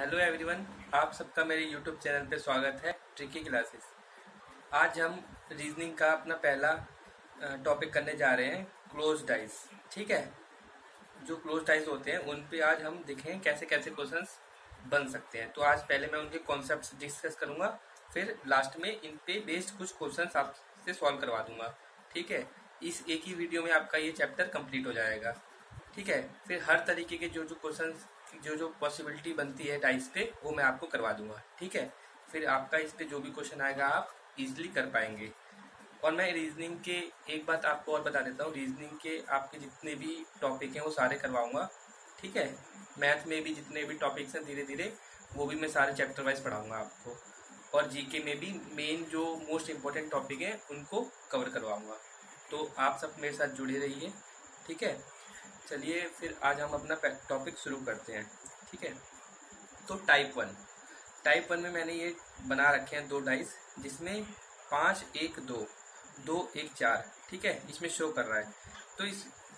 Hello everyone, आप सबका मेरे यूट्यूब चैनल पे स्वागत है ट्रिकी क्लासेस। आज हम रीजनिंग का अपना पहला टॉपिक करने जा रहे हैं, क्लोज डाइस। ठीक है, जो क्लोज डाइस होते हैं उन पे आज हम देखें कैसे कैसे क्वेश्चंस बन सकते हैं। तो आज पहले मैं उनके कॉन्सेप्ट्स डिस्कस करूंगा, फिर लास्ट में इन पे बेस्ड कुछ क्वेश्चंस आपसे सॉल्व करवा दूंगा। ठीक है, इस एक ही वीडियो में आपका ये चैप्टर कंप्लीट हो जाएगा। ठीक है, फिर हर तरीके के जो जो क्वेश्चंस जो पॉसिबिलिटी बनती है डाइस पे वो मैं आपको करवा दूंगा। ठीक है, फिर आपका इस पे जो भी क्वेश्चन आएगा आप इजीली कर पाएंगे। और मैं रीजनिंग के एक बात आपको और बता देता हूँ, रीजनिंग के आपके जितने भी टॉपिक हैं वो सारे करवाऊंगा। ठीक है, मैथ में भी जितने भी टॉपिक्स हैं धीरे धीरे वो भी मैं सारे चैप्टर वाइज पढ़ाऊंगा आपको। और जीके में भी मेन जो मोस्ट इम्पोर्टेंट टॉपिक हैं उनको कवर करवाऊंगा। तो आप सब मेरे साथ जुड़े रहिए। ठीक है, चलिए फिर आज हम अपना टॉपिक शुरू करते हैं। ठीक है, तो टाइप 1 में मैंने ये बना रखे हैं 2 डाइस, जिसमें 5 1 2 2 1 4। ठीक है, इसमें शो कर रहा है। तो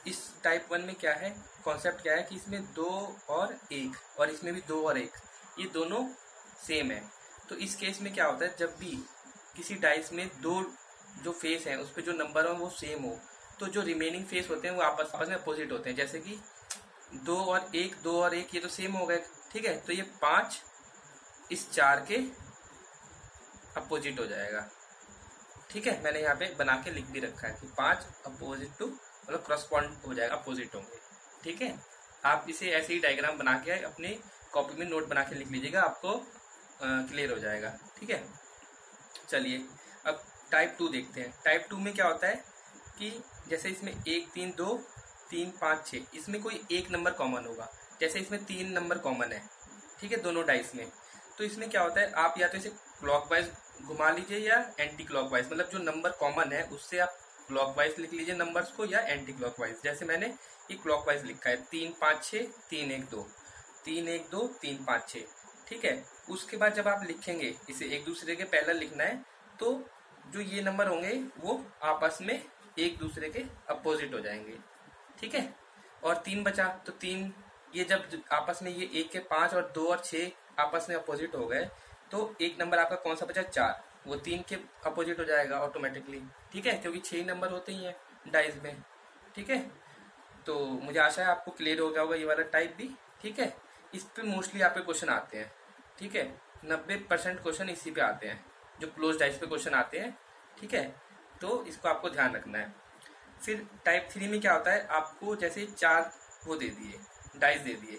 इस टाइप 1 में क्या है, कॉन्सेप्ट क्या है कि इसमें 2 और 1 और इसमें भी 2 और 1 ये दोनों सेम है। तो इस केस में क्या होता है, जब भी किसी डाइस में 2 जो फेस है उस पर जो नंबर हो वो सेम हो, तो जो रिमेनिंग फेस होते हैं वो आपस में अपोजिट होते हैं। जैसे कि 2 और 1 ये तो सेम हो गए। ठीक है, तो ये 5 इस 4 के अपोजिट हो जाएगा। ठीक है, मैंने यहाँ पे बना के लिख भी रखा है कि 5 अपोजिट टू मतलब क्रॉसपॉन्ड हो जाएगा, अपोजिट होंगे। ठीक है, आप इसे ऐसे ही डायग्राम बना के अपनी कॉपी में नोट बना के लिख लीजिएगा, आपको क्लियर हो जाएगा। ठीक है, चलिए अब टाइप 2 देखते हैं। टाइप 2 में क्या होता है कि जैसे इसमें 1 3 2 3 5 6 इसमें कोई एक नंबर कॉमन होगा। जैसे इसमें 3 नंबर कॉमन है, ठीक है, दोनों डाइस में। तो इसमें क्या होता है, आप या तो इसे क्लॉकवाइज घुमा लीजिए या एंटी क्लॉकवाइज, मतलब जो नंबर कॉमन है उससे आप क्लॉकवाइज लिख लीजिए नंबर्स को, या एंटी क्लॉकवाइज। जैसे मैंने ये क्लॉकवाइज लिखा है 3 5 6 3 1 2 3 1 2 3 5 6। ठीक है, उसके बाद जब आप लिखेंगे इसे एक दूसरे के पैरेलल लिखना है, तो जो ये नंबर होंगे वो आपस में एक दूसरे के अपोजिट हो जाएंगे। ठीक है, और 3 बचा, तो 3 ये जब आपस में ये 1 के 5 और 2 और 6 आपस में अपोजिट हो गए, तो एक नंबर आपका कौन सा बचा, 4, वो 3 के अपोजिट हो जाएगा ऑटोमेटिकली। ठीक है, क्योंकि 6 नंबर होते ही हैं डाइस में। ठीक है, तो मुझे आशा है आपको क्लियर हो गया होगा ये वाला टाइप भी। ठीक है, इस पे मोस्टली आपके क्वेश्चन आते हैं। ठीक है, 90% क्वेश्चन इसी पे आते हैं, जो क्लोज डाइस पे क्वेश्चन आते हैं। ठीक है, तो इसको आपको ध्यान रखना है। फिर टाइप 3 में क्या होता है, आपको जैसे 4 वो दे दिए, डाइस दे दिए।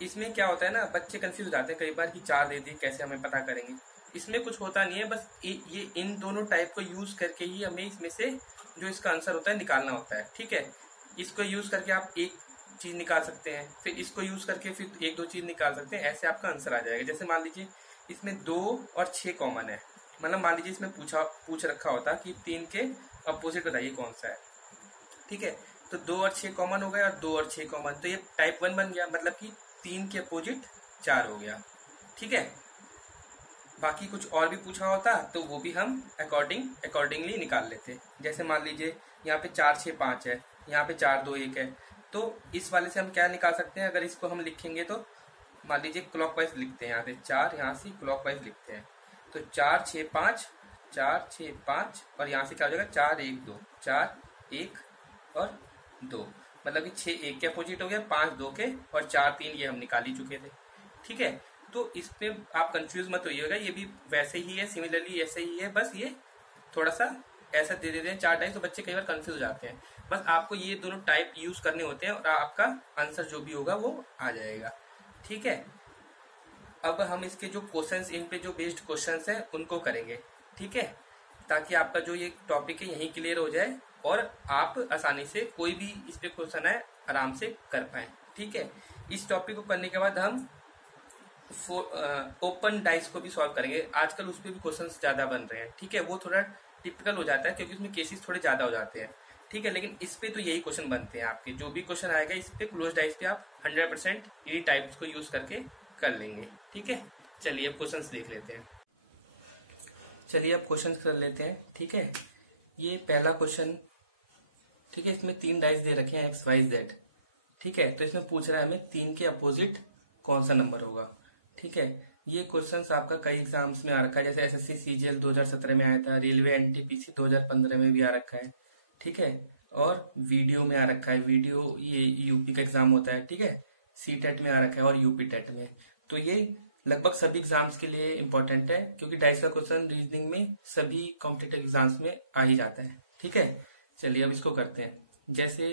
इसमें क्या होता है ना, बच्चे कंफ्यूज हो जाते हैं कई बार कि 4 दे दिए कैसे हमें पता करेंगे। इसमें कुछ होता नहीं है, बस ये इन दोनों टाइप को यूज करके ही हमें इसमें से जो इसका आंसर होता है निकालना होता है। ठीक है, इसको यूज करके आप एक चीज निकाल सकते हैं, फिर इसको यूज करके फिर 1 2 चीज निकाल सकते हैं, ऐसे आपका आंसर आ जाएगा। जैसे मान लीजिए इसमें 2 और 6 कॉमन है, मतलब मान लीजिए इसमें पूछ रखा होता कि 3 के अपोजिट बताइए कौन सा है। ठीक है, तो 2 और 6 कॉमन हो गया और 2 और 6 कॉमन, तो ये टाइप 1 बन गया, मतलब कि 3 के अपोजिट 4 हो गया। ठीक है, बाकी कुछ और भी पूछा होता तो वो भी हम अकॉर्डिंगली निकाल लेते। जैसे मान लीजिए यहाँ पे 4 6 5 है, यहाँ पे 4 2 1 है, तो इस वाले से हम क्या निकाल सकते हैं, अगर इसको हम लिखेंगे तो मान लीजिए क्लॉकवाइज लिखते हैं, यहाँ पे 4 यहाँ से क्लॉकवाइज लिखते हैं, तो 4 6 5 4 6 5 और यहाँ से क्या हो जाएगा 4 1 2 4 1 और 2, मतलब कि 6 1 के अपोजिट हो गया, 5 2 के और 4 3 ये हम निकाल ही चुके थे। ठीक है, तो इसमें आप कंफ्यूज मत होइएगा, ये भी वैसे ही है, सिमिलरली ऐसे ही है, बस ये थोड़ा सा ऐसा दे देते हैं 4 टाइप, तो बच्चे कई बार कंफ्यूज हो जाते हैं। बस आपको ये दोनों टाइप यूज करने होते हैं और आपका आंसर जो भी होगा वो आ जाएगा। ठीक है, अब हम इसके जो क्वेश्चंस, इन पे जो बेस्ड क्वेश्चंस हैं उनको करेंगे। ठीक है, ताकि आपका जो ये टॉपिक है यही क्लियर हो जाए और आप आसानी से कोई भी इस पे क्वेश्चन है आराम से कर पाए। ठीक है, इस टॉपिक को करने के बाद हम ओपन डाइस को भी सॉल्व करेंगे। आजकल उस पर भी क्वेश्चंस ज्यादा बन रहे हैं। ठीक है, वो थोड़ा टिपिकल हो जाता है क्योंकि उसमें केसेस थोड़े ज्यादा हो जाते हैं। ठीक है, लेकिन इस पे तो यही क्वेश्चन बनते हैं आपके, जो भी क्वेश्चन आएगा इस पे क्लोज डाइस पे आप 100% इन्हीं टाइप्स को यूज करके कर लेंगे। ठीक है, चलिए अब क्वेश्चंस देख लेते हैं। चलिए अब क्वेश्चन कर लेते हैं। ठीक है, ये पहला क्वेश्चन, ठीक है, इसमें 3 डाइस दे रखे हैं x y z। ठीक है, तो इसमें पूछ रहा है हमें 3 के अपोजिट कौन सा नंबर होगा। ठीक है। ये क्वेश्चंस आपका कई एग्जाम्स में आ रखा है, जैसे एसएससी सीजीएल 2017 में आया था, रेलवे एनटीपीसी 2015 में भी आ रखा है। ठीक है। और वीडियो में आ रखा है, वीडियो ये यूपी का एग्जाम होता है। ठीक है। सीटेट में आ रखा है और यूपी टेट में। तो ये लगभग सभी एग्जाम्स के लिए इंपॉर्टेंट है, क्योंकि डाइस का क्वेश्चन रीजनिंग में सभी कॉम्पिटेटिव एग्जाम्स में आ ही जाता है। ठीक है। चलिए अब इसको करते हैं। जैसे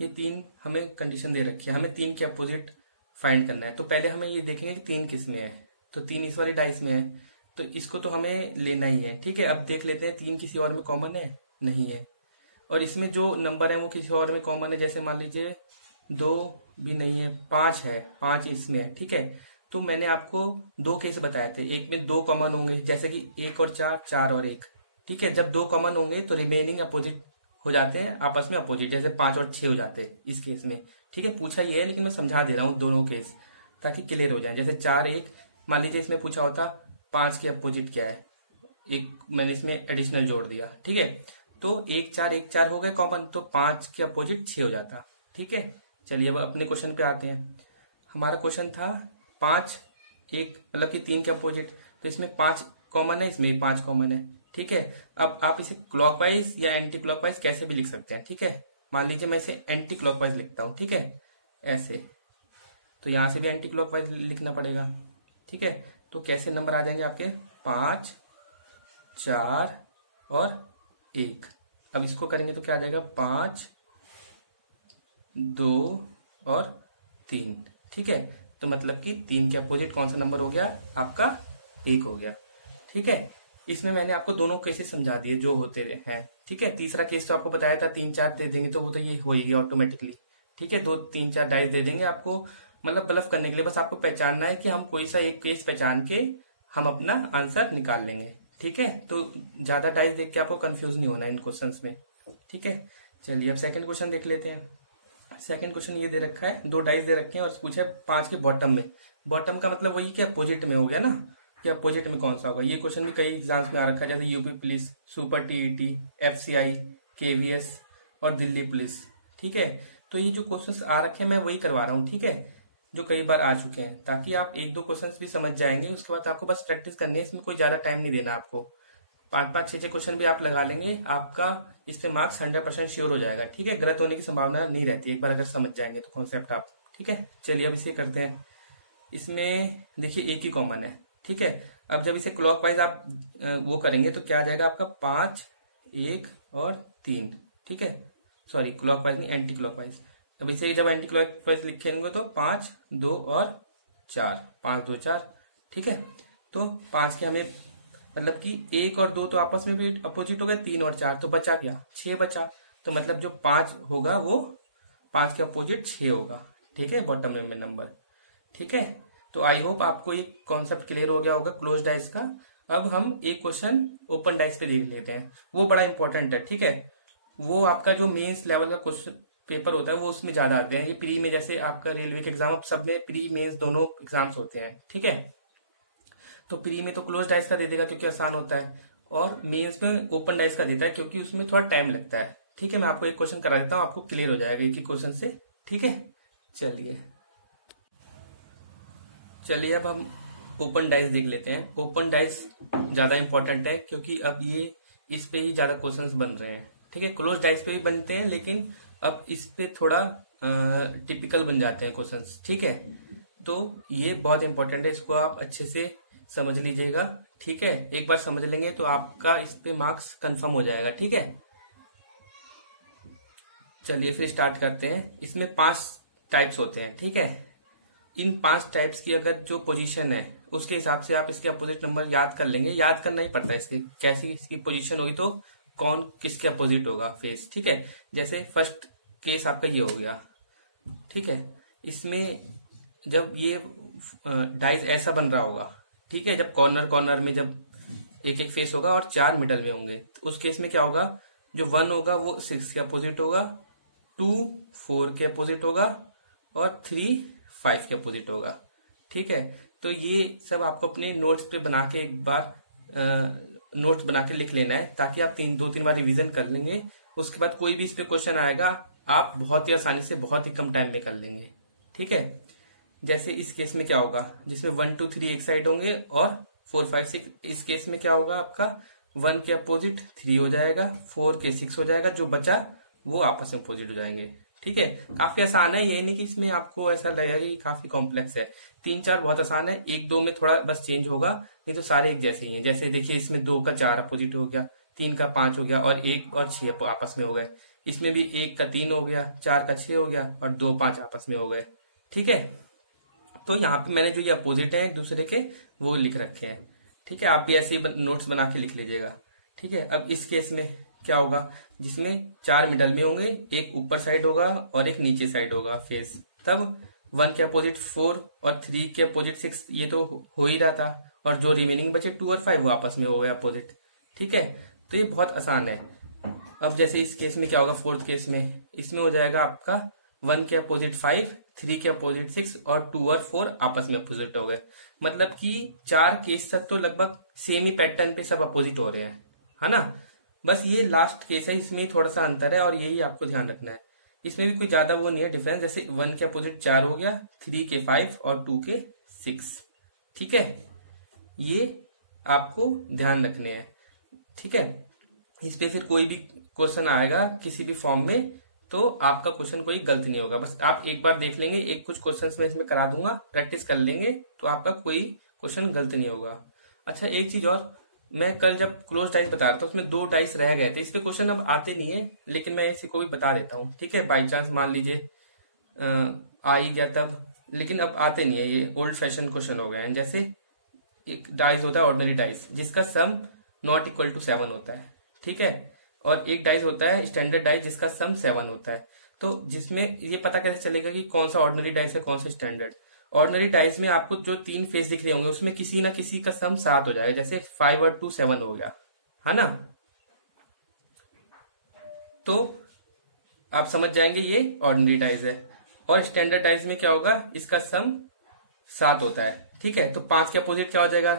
ये तीन हमें कंडीशन दे रखी है, हमें तीन के अपोजिट फाइंड करना है। तो पहले हमें ये देखेंगे कि तीन किस में है। तो तीन इस वाली डाइस में है, तो इसको तो हमें लेना ही है। ठीक है। अब देख लेते हैं तीन किसी और में कॉमन है, नहीं है। और इसमें जो नंबर है वो किसी और में कॉमन है, जैसे मान लीजिए 2 भी नहीं है, 5 है, 5 इसमें है। ठीक है। तो मैंने आपको 2 केस बताए थे, एक में 2 कॉमन होंगे, जैसे कि 1 और 4, 4 और 1। ठीक है। जब 2 कॉमन होंगे तो रिमेनिंग अपोजिट हो जाते हैं, आपस में अपोजिट, जैसे 5 और 6 हो जाते हैं इस केस में। ठीक है। पूछा ये है, लेकिन मैं समझा दे रहा हूँ दोनों केस ताकि क्लियर हो जाए। जैसे 4 1, मान लीजिए इसमें पूछा होता 5 के अपोजिट क्या है, एक मैंने इसमें एडिशनल जोड़ दिया। ठीक है। तो 1 4 हो गए कॉमन, तो 5 के अपोजिट 6 हो जाता। ठीक है। चलिए अब अपने क्वेश्चन पे आते हैं। हमारा क्वेश्चन था 5 1 मतलब कि 3 के अपोजिट, तो इसमें 5 कॉमन है, इसमें 5 कॉमन है। ठीक है। अब आप इसे क्लॉकवाइज या एंटी क्लॉकवाइज कैसे भी लिख सकते हैं। ठीक है। मान लीजिए मैं इसे एंटी क्लॉकवाइज लिखता हूँ। ठीक है। ऐसे, तो यहां से भी एंटी क्लॉकवाइज लिखना पड़ेगा। ठीक है। तो कैसे नंबर आ जाएंगे आपके 5 4 और 1। अब इसको करेंगे तो क्या आ जाएगा 5 2 और 3। ठीक है। तो मतलब कि 3 के अपोजिट कौन सा नंबर हो गया आपका, 1 हो गया। ठीक है। इसमें मैंने आपको दोनों केसेस समझा दिए जो होते हैं। ठीक है। तीसरा केस तो आपको बताया था 3 4 दे देंगे तो वो तो ये होगी ऑटोमेटिकली। ठीक है। 2 3 4 डाइस दे देंगे आपको, मतलब ब्लफ करने के लिए। बस आपको पहचानना है कि हम कोई सा एक केस पहचान के हम अपना आंसर निकाल लेंगे। ठीक है। तो ज्यादा डाइस देख के आपको कंफ्यूज नहीं होना इन क्वेश्चंस में। ठीक है। चलिए अब सेकंड क्वेश्चन देख लेते हैं। सेकंड क्वेश्चन ये दे रखा है, 2 डाइस दे रखे हैं और पूछा है 5 के बॉटम में। बॉटम का मतलब वही कि अपोजिट में हो गया ना, कि अपोजिट में कौन सा होगा। ये क्वेश्चन भी कई एग्जाम्स में आ रखा है, जैसे UP police, super TET, FCI, KVS और दिल्ली पुलिस। ठीक है। तो ये जो क्वेश्चंस आ रखे हैं मैं वही करवा रहा हूँ। ठीक है। जो कई बार आ चुके हैं, ताकि आप 1-2 क्वेश्चंस भी समझ जाएंगे। उसके बाद आपको बस प्रैक्टिस करनी है, इसमें कोई ज्यादा टाइम नहीं देना आपको। 5-5 6-6 क्वेश्चन भी आप लगा लेंगे, आपका इस पे मार्क्स 100% श्योर हो जाएगा। ठीक है। गलत होने की संभावना नहीं रहती एक बार अगर समझ जाएंगे तो कॉन्सेप्ट आप। ठीक है। चलिए अब इसे करते हैं। इसमें देखिए एक ही कॉमन है। ठीक है। अब जब इसे क्लॉकवाइज आप वो करेंगे तो क्या आ जाएगा आपका 5 1 और 3। ठीक है। सॉरी, क्लॉकवाइज नहीं, एंटी क्लॉकवाइज। अब इसे जब एंटी क्लॉकवाइज लिखेंगे तो 5 2 और 4, 5 2 4। ठीक है। तो 5 के हमें मतलब कि 1 और 2 तो आपस में भी अपोजिट हो गए, 3 और 4 तो बचा क्या, 6 बचा। तो मतलब जो 5 होगा वो 5 के अपोजिट 6 होगा। ठीक है। बॉटम में नंबर। ठीक है। तो आई होप आपको ये कॉन्सेप्ट क्लियर हो गया होगा क्लोज डाइस का। अब हम एक क्वेश्चन ओपन डाइस पे देख लेते हैं, वो बड़ा इंपॉर्टेंट है। ठीक है। वो आपका जो मेंस लेवल का क्वेश्चन पेपर होता है वो उसमें ज्यादा आते हैं। ये प्री में, जैसे आपका रेलवे के एग्जाम, सब में प्री मेंस दोनों एग्जाम्स होते हैं। ठीक है। तो प्री में तो क्लोज डाइस का दे देगा क्योंकि आसान होता है, और मेंस में ओपन डाइस का देता है क्योंकि उसमें थोड़ा टाइम लगता है। ठीक है। मैं आपको एक क्वेश्चन करा देता हूँ, आपको क्लियर हो जाएगा एक ही क्वेश्चन से। ठीक है। चलिए अब हम ओपन डाइस देख लेते हैं। ओपन डाइस ज्यादा इंपॉर्टेंट है क्योंकि अब ये इस पे ही ज्यादा क्वेश्चंस बन रहे हैं। ठीक है। क्लोज डाइस पे भी बनते हैं, लेकिन अब इस पे थोड़ा टिपिकल बन जाते हैं क्वेश्चंस। ठीक है। तो ये बहुत इंपॉर्टेंट है, इसको आप अच्छे से समझ लीजिएगा। ठीक है। एक बार समझ लेंगे तो आपका इस पे मार्क्स कंफर्म हो जाएगा। ठीक है। चलिए फिर स्टार्ट करते हैं। इसमें 5 टाइप्स होते हैं। ठीक है। इन 5 टाइप्स की अगर जो पोजीशन है उसके हिसाब से आप इसके अपोजिट नंबर याद कर लेंगे। याद करना ही पड़ता है इसके, कैसी इसकी पोजीशन होगी तो कौन किसके अपोजिट होगा फेस। ठीक है। जैसे फर्स्ट केस आपका ये हो गया। ठीक है। इसमें जब ये डाइस ऐसा बन रहा होगा, ठीक है, जब कॉर्नर कॉर्नर में जब एक एक फेस होगा और 4 मिडल में होंगे, तो उस केस में क्या होगा, जो 1 होगा वो 6 के अपोजिट होगा, 2 4 के अपोजिट होगा और 3 5 के अपोजिट होगा। ठीक है। तो ये सब आपको अपने नोट्स पे बना के एक बार नोट्स बना के लिख लेना है, ताकि आप 2-3 बार रिवीजन कर लेंगे। उसके बाद कोई भी इस पे क्वेश्चन आएगा आप बहुत ही आसानी से बहुत ही कम टाइम में कर लेंगे। ठीक है। जैसे इस केस में क्या होगा, जिसमें 1 2 3 एक साइड होंगे और 4 5 6, इस केस में क्या होगा आपका 1 के अपोजिट 3 हो जाएगा, 4 के 6 हो जाएगा, जो बचा वो आपस में अपोजिट हो जाएंगे। ठीक है, काफी आसान है, ये नहीं कि इसमें आपको ऐसा लगेगा कि काफी कॉम्प्लेक्स है। 3 4 बहुत आसान है, 1 2 में थोड़ा बस चेंज होगा, नहीं तो सारे एक जैसे ही हैं। जैसे देखिए इसमें 2 का 4 अपोजिट हो गया, 3 का 5 हो गया और 1 और 6 आपस में हो गए। इसमें भी 1 का 3 हो गया, 4 का 6 हो गया और 2 5 आपस में हो गए। ठीक है, तो यहाँ पे मैंने जो ये अपोजिट है एक दूसरे के वो लिख रखे हैं। ठीक है, आप भी ऐसे ही नोट्स बना के लिख लीजिएगा। ठीक है, अब इस केस में क्या होगा, जिसमें 4 मिडल में होंगे, एक ऊपर साइड होगा और एक नीचे साइड होगा फेस। तब 1 के अपोजिट 4 और 3 के अपोजिट 6, ये तो हो ही रहा था, और जो रिमेनिंग बचे 2 और 5 वो आपस में हो गए अपोजिट। ठीक है, तो ये बहुत आसान है। अब जैसे इस केस में क्या होगा, फोर्थ केस में इसमें हो जाएगा आपका 1 के अपोजिट 5, 3 के अपोजिट 6 और 2 और 4 आपस में अपोजिट हो गए। मतलब कि 4 केस तक तो लगभग सेम ही पैटर्न पे सब अपोजिट हो रहे हैं, है ना। बस ये लास्ट केस है, इसमें थोड़ा सा अंतर है और यही आपको ध्यान रखना है। इसमें भी कोई ज्यादा वो नहीं है डिफरेंस, जैसे 1 के अपोजिट 4 हो गया, 3 के 5 और 2 के 6। ठीक है, ये आपको ध्यान रखने हैं। ठीक है, इस पे फिर कोई भी क्वेश्चन आएगा किसी भी फॉर्म में तो आपका क्वेश्चन कोई गलत नहीं होगा। बस आप एक बार देख लेंगे, एक कुछ क्वेश्चंस में इसमें करा दूंगा, प्रैक्टिस कर लेंगे तो आपका कोई क्वेश्चन गलत नहीं होगा। अच्छा, एक चीज और, मैं कल जब क्लोज डाइस बता रहा था उसमें 2 डाइस रह गए थे, इस पे क्वेश्चन अब आते नहीं है, लेकिन मैं इसी को भी बता देता हूँ। ठीक है, बाई चांस मान लीजिए आ ही गया तब, लेकिन अब आते नहीं है, ये ओल्ड फैशन क्वेश्चन हो गए हैं। जैसे एक डाइस होता है ऑर्डिनरी डाइस, जिसका सम नॉट इक्वल टू 7 होता है। ठीक है, और एक डाइस होता है स्टैंडर्ड डाइस, जिसका सम 7 होता है। तो जिसमें ये पता कैसे चलेगा कि कौन सा ऑर्डिनरी डाइस है कौन सा स्टैंडर्ड। ऑर्डिनरी डाइस में आपको जो 3 फेस दिख रहे होंगे उसमें किसी ना किसी का सम 7 हो जाएगा, जैसे 5 और 2 7 हो गया, है ना। तो आप समझ जाएंगे ये ऑर्डिनरी डाइस है। और स्टैंडर्ड डाइस में क्या होगा, इसका सम 7 होता है। ठीक है, तो 5 के अपोजिट क्या हो जाएगा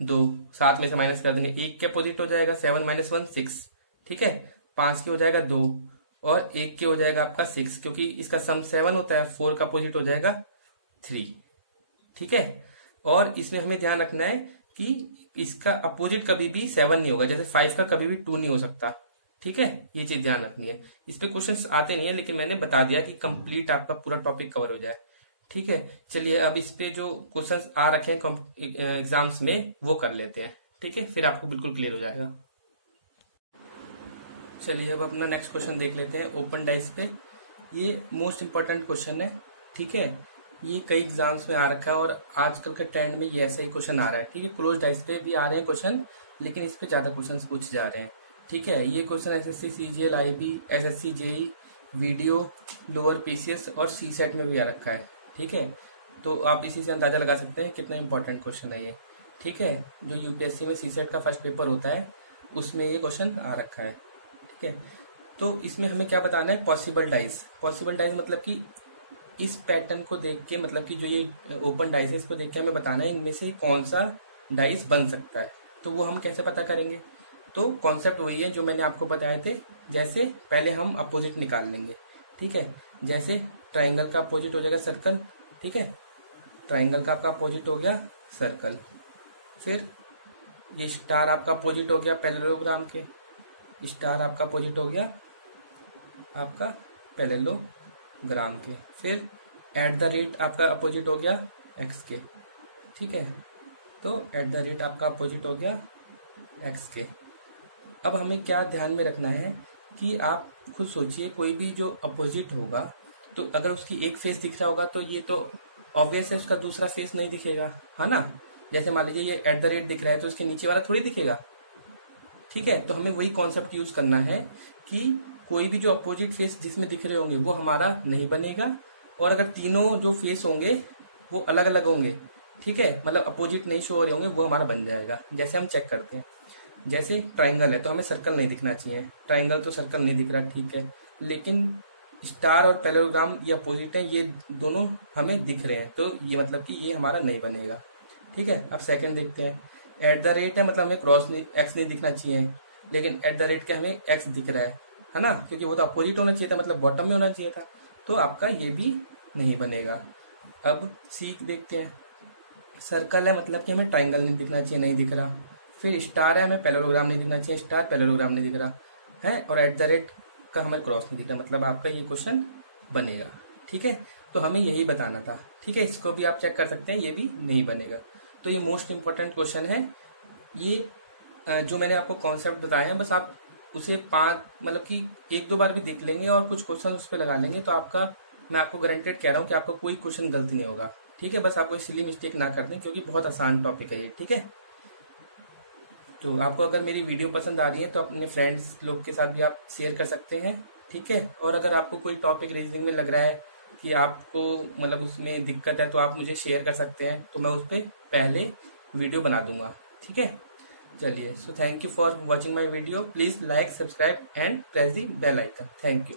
2, 7 में से माइनस कर देंगे, 1 के अपोजिट हो जाएगा 7 - 1 6। ठीक है, 5 के हो जाएगा 2 और 1 के हो जाएगा आपका 6, क्योंकि इसका सम 7 होता है। 4 का अपोजिट हो जाएगा 3। ठीक है, और इसमें हमें ध्यान रखना है कि इसका अपोजिट कभी भी 7 नहीं होगा, जैसे 5 का कभी भी 2 नहीं हो सकता। ठीक है, ये चीज ध्यान रखनी है। इस पे क्वेश्चंस आते नहीं है, लेकिन मैंने बता दिया कि कंप्लीट आपका पूरा टॉपिक कवर हो जाए। ठीक है, चलिए अब इस पे जो क्वेश्चंस आ रखे हैं एग्जाम्स में वो कर लेते हैं। ठीक है, फिर आपको बिल्कुल क्लियर हो जाएगा। चलिए अब अपना नेक्स्ट क्वेश्चन देख लेते हैं ओपन डाइस पे। ये मोस्ट इंपॉर्टेंट क्वेश्चन है। ठीक है, ये कई एग्जाम्स में आ रखा है और आजकल के ट्रेंड में ये ऐसा ही क्वेश्चन आ रहा है। ठीक है, क्लोज डाइस पे भी आ रहे हैं क्वेश्चन, लेकिन इस पे ज्यादा क्वेश्चन पूछे जा रहे हैं। ठीक है, ये question SSC CGL IB, SSC JE, video, lower PCS और सी सेट में भी आ रखा है। ठीक है, तो आप इसी से अंदाजा लगा सकते हैं कितना इंपॉर्टेंट क्वेश्चन है ये। ठीक है, जो यूपीएससी में सी सेट का फर्स्ट पेपर होता है उसमें ये क्वेश्चन आ रखा है। ठीक है, तो इसमें हमें क्या बताना है, पॉसिबल डाइस। पॉसिबल डाइस मतलब कि इस पैटर्न को देख के, मतलब कि जो ये ओपन डाइस है इसको देख के हमें बताना है इनमें से कौन सा डाइस बन सकता है। तो वो हम कैसे पता करेंगे, तो कॉन्सेप्ट वही है जो मैंने आपको बताए थे। जैसे पहले हम अपोजिट निकाल लेंगे। ठीक है, जैसे ट्राइंगल का अपोजिट हो जाएगा सर्कल। ठीक है, ट्राइंगल का आपका अपोजिट हो गया सर्कल। फिर ये स्टार आपका अपोजिट हो गया पैरेललोग्राम के, स्टार आपका अपोजिट हो गया आपका पैरेललोग्राम के। फिर एट द रेट आपका अपोजिट हो गया एक्स के। ठीक है, तो एट द रेट आपका अपोजिट हो गया एक्स के। अब हमें क्या ध्यान में रखना है कि आप खुद सोचिए, कोई भी जो अपोजिट होगा तो अगर उसकी एक फेस दिख रहा होगा तो ये तो ऑब्वियस है उसका दूसरा फेस नहीं दिखेगा, है ना। जैसे मान लीजिए ये एट द रेट दिख रहा है तो उसके नीचे वाला थोड़ी दिखेगा। ठीक है, तो हमें वही कॉन्सेप्ट यूज करना है कि कोई भी जो अपोजिट फेस जिसमें दिख रहे होंगे वो हमारा नहीं बनेगा, और अगर तीनों जो फेस होंगे वो अलग अलग होंगे, ठीक है, मतलब अपोजिट नहीं शो हो रहे होंगे, वो हमारा बन जाएगा। जैसे हम चेक करते हैं, जैसे ट्राइंगल है तो हमें सर्कल नहीं दिखना चाहिए, ट्राइंगल तो सर्कल नहीं दिख रहा, ठीक है, लेकिन स्टार और पैरेललोग्राम ये अपोजिट है, ये दोनों हमें दिख रहे हैं, तो ये मतलब कि ये हमारा नहीं बनेगा। ठीक है, अब सेकंड देखते हैं, एट द रेट है मतलब हमें क्रॉस नहीं, एक्स नहीं दिखना चाहिए, लेकिन एट द रेट के हमें एक्स दिख रहा है ना, क्योंकि वो तो अपोजिट होना चाहिए था, मतलब बॉटम में होना चाहिए था, तो आपका ये भी नहीं बनेगा। अब सी देखते हैं। सर्कल है मतलब कि हमें ट्राइंगल नहीं दिखना चाहिए, नहीं दिख रहा। फिर स्टार है, हमें पैरेललोग्राम नहीं दिखना चाहिए, स्टार पैरेललोग्राम नहीं दिख रहा है। और एट द रेट का हमें क्रॉस नहीं दिख रहा, मतलब आपका ये क्वेश्चन बनेगा। ठीक है, तो हमें यही बताना था। ठीक है, इसको भी आप चेक कर सकते हैं, ये भी नहीं बनेगा। तो ये मोस्ट इंपॉर्टेंट क्वेश्चन है। ये जो मैंने आपको कॉन्सेप्ट बताया है, बस आप उसे 5 मतलब कि 1-2 बार भी देख लेंगे और कुछ क्वेश्चन उस पर लगा लेंगे तो आपका, मैं आपको गारंटेड कह रहा हूँ कि आपको कोई क्वेश्चन गलती नहीं होगा। ठीक है, बस आप कोई सिली मिस्टेक ना कर दें, क्योंकि बहुत आसान टॉपिक है ये। ठीक है, तो आपको अगर मेरी वीडियो पसंद आ रही है तो अपने फ्रेंड्स लोग के साथ भी आप शेयर कर सकते हैं। ठीक है, और अगर आपको कोई टॉपिक रीजनिंग में लग रहा है कि आपको मतलब उसमें दिक्कत है तो आप मुझे शेयर कर सकते हैं, तो मैं उस पर पहले वीडियो बना दूंगा। ठीक है, चलिए, so thank you for watching my video. Please like, subscribe and press the bell icon. Thank you.